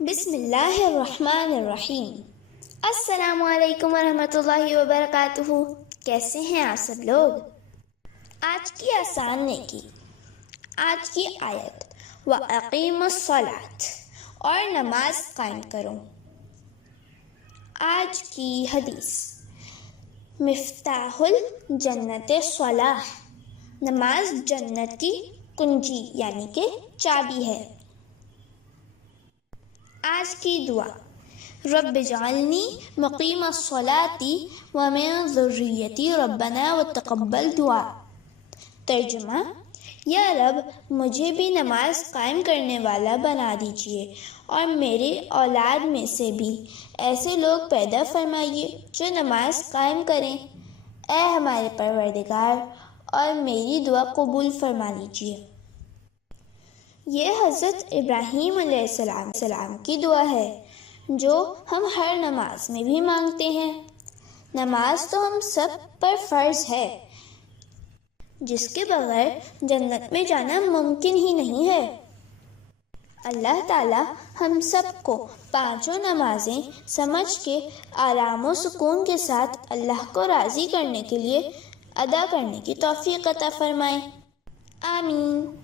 بسم اللہ الرحمن الرحیم۔ السلام علیکم ورحمۃ اللہ وبرکاتہ۔ کیسے ہیں آپ سب لوگ؟ آج کی آسان نیکی، آج کی آیت وَأَقِیمُوا الصَّلَاةَ، اور نماز قائم کرو۔ آج کی حدیث مفتاح الجنت الصلاۃ، نماز جنت کی کنجی یعنی کہ چابی ہے۔ آج کی دعا رب اجعلنی مقیم الصلاۃ ومن ذریتی ربنا وتقبل دعا۔ ترجمہ: یا رب مجھے بھی نماز قائم کرنے والا بنا دیجیے اور میری اولاد میں سے بھی ایسے لوگ پیدا فرمائیے جو نماز قائم کریں۔ اے ہمارے پروردگار، اور میری دعا قبول فرما لیجیے۔ یہ حضرت ابراہیم علیہ السلام کی دعا ہے جو ہم ہر نماز میں بھی مانگتے ہیں۔ نماز تو ہم سب پر فرض ہے، جس کے بغیر جنت میں جانا ممکن ہی نہیں ہے۔ اللہ تعالی ہم سب کو پانچوں نمازیں سمجھ کے آرام و سکون کے ساتھ اللہ کو راضی کرنے کے لیے ادا کرنے کی توفیق عطا فرمائے۔ آمین۔